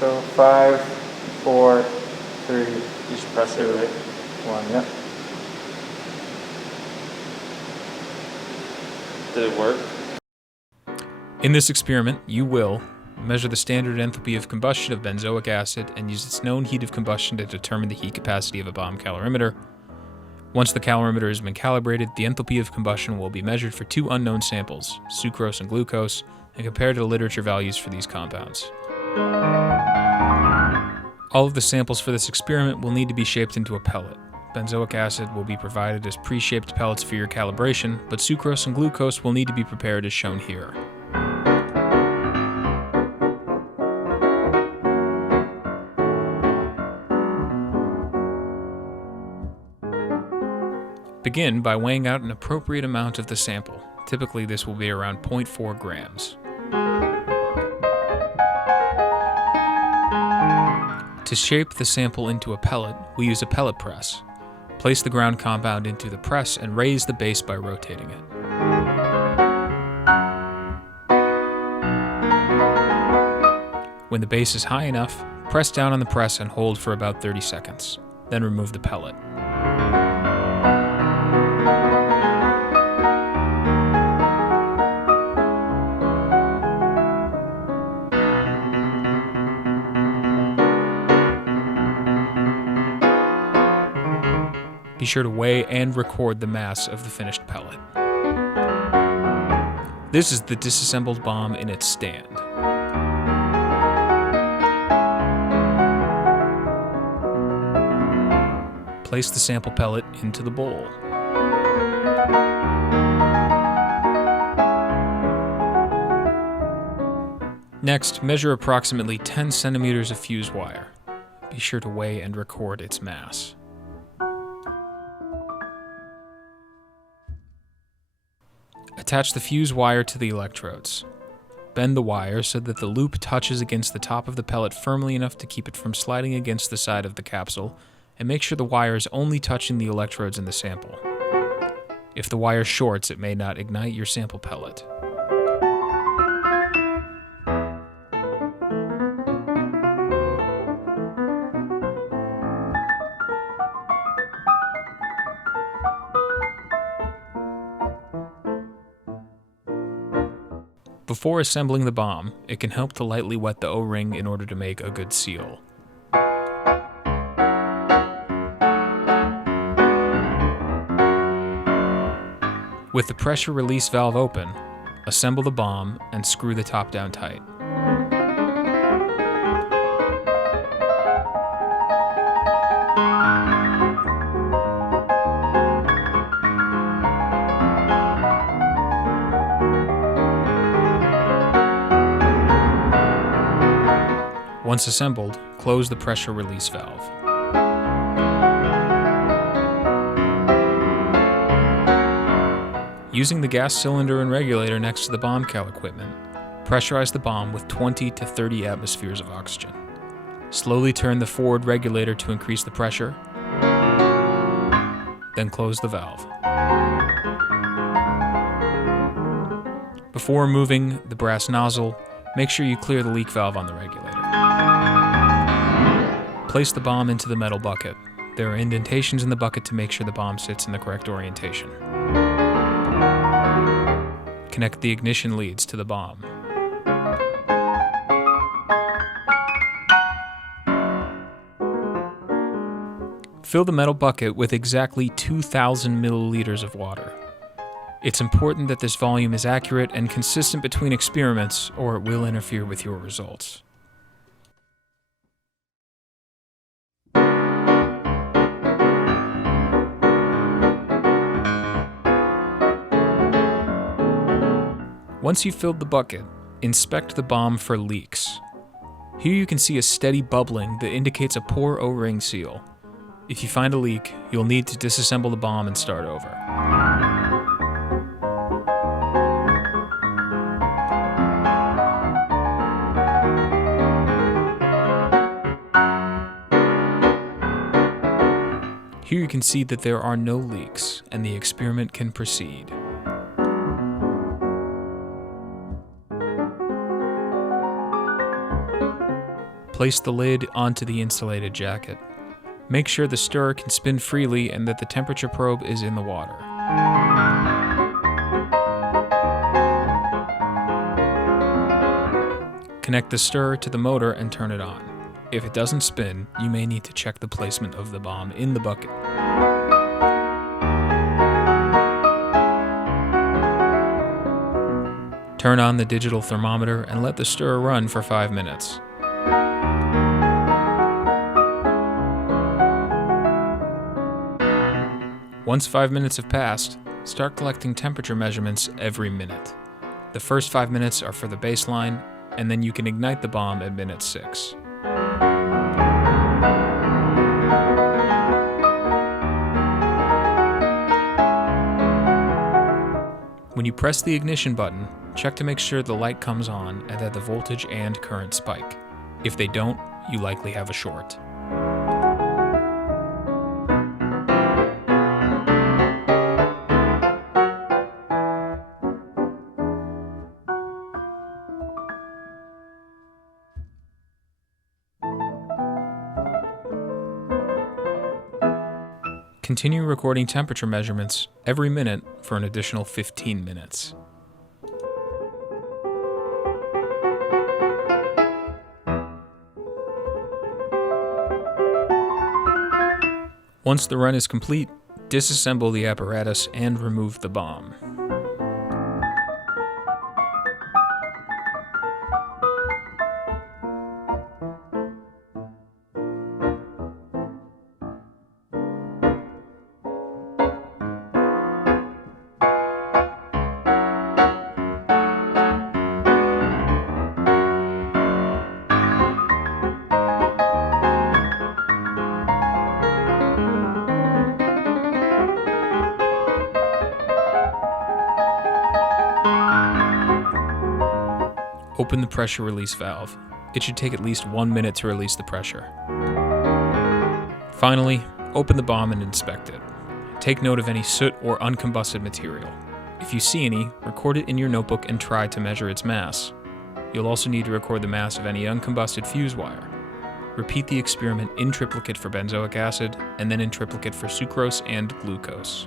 So 5, 4, 3. You should press it, right? 1, yep. Did it work? In this experiment, you will measure the standard enthalpy of combustion of benzoic acid and use its known heat of combustion to determine the heat capacity of a bomb calorimeter. Once the calorimeter has been calibrated, the enthalpy of combustion will be measured for 2 unknown samples, sucrose and glucose, and compared to literature values for these compounds. All of the samples for this experiment will need to be shaped into a pellet. Benzoic acid will be provided as pre-shaped pellets for your calibration, but sucrose and glucose will need to be prepared as shown here. Begin by weighing out an appropriate amount of the sample. Typically, this will be around 0.4 grams. To shape the sample into a pellet, we use a pellet press. Place the ground compound into the press and raise the base by rotating it. When the base is high enough, press down on the press and hold for about 30 seconds. Then remove the pellet. Be sure to weigh and record the mass of the finished pellet. This is the disassembled bomb in its stand. Place the sample pellet into the bowl. Next, measure approximately 10 centimeters of fuse wire. Be sure to weigh and record its mass. Attach the fuse wire to the electrodes. Bend the wire so that the loop touches against the top of the pellet firmly enough to keep it from sliding against the side of the capsule, and make sure the wire is only touching the electrodes in the sample. If the wire shorts, it may not ignite your sample pellet. Before assembling the bomb, it can help to lightly wet the O-ring in order to make a good seal. With the pressure release valve open, assemble the bomb and screw the top down tight. Once assembled, close the pressure release valve. Using the gas cylinder and regulator next to the bomb cal equipment, pressurize the bomb with 20 to 30 atmospheres of oxygen. Slowly turn the forward regulator to increase the pressure, then close the valve. Before removing the brass nozzle, make sure you clear the leak valve on the regulator. Place the bomb into the metal bucket. There are indentations in the bucket to make sure the bomb sits in the correct orientation. Connect the ignition leads to the bomb. Fill the metal bucket with exactly 2,000 milliliters of water. It's important that this volume is accurate and consistent between experiments, or it will interfere with your results. Once you've filled the bucket, inspect the bomb for leaks. Here you can see a steady bubbling that indicates a poor O-ring seal. If you find a leak, you'll need to disassemble the bomb and start over. Here you can see that there are no leaks, and the experiment can proceed. Place the lid onto the insulated jacket. Make sure the stirrer can spin freely and that the temperature probe is in the water. Connect the stirrer to the motor and turn it on. If it doesn't spin, you may need to check the placement of the bomb in the bucket. Turn on the digital thermometer and let the stirrer run for 5 minutes. Once 5 minutes have passed, start collecting temperature measurements every minute. The first 5 minutes are for the baseline, and then you can ignite the bomb at minute 6. When you press the ignition button, check to make sure the light comes on and that the voltage and current spike. If they don't, you likely have a short. Continue recording temperature measurements every minute for an additional 15 minutes. Once the run is complete, disassemble the apparatus and remove the bomb. Open the pressure release valve. It should take at least 1 minute to release the pressure. Finally, open the bomb and inspect it. Take note of any soot or uncombusted material. If you see any, record it in your notebook and try to measure its mass. You'll also need to record the mass of any uncombusted fuse wire. Repeat the experiment in triplicate for benzoic acid and then in triplicate for sucrose and glucose.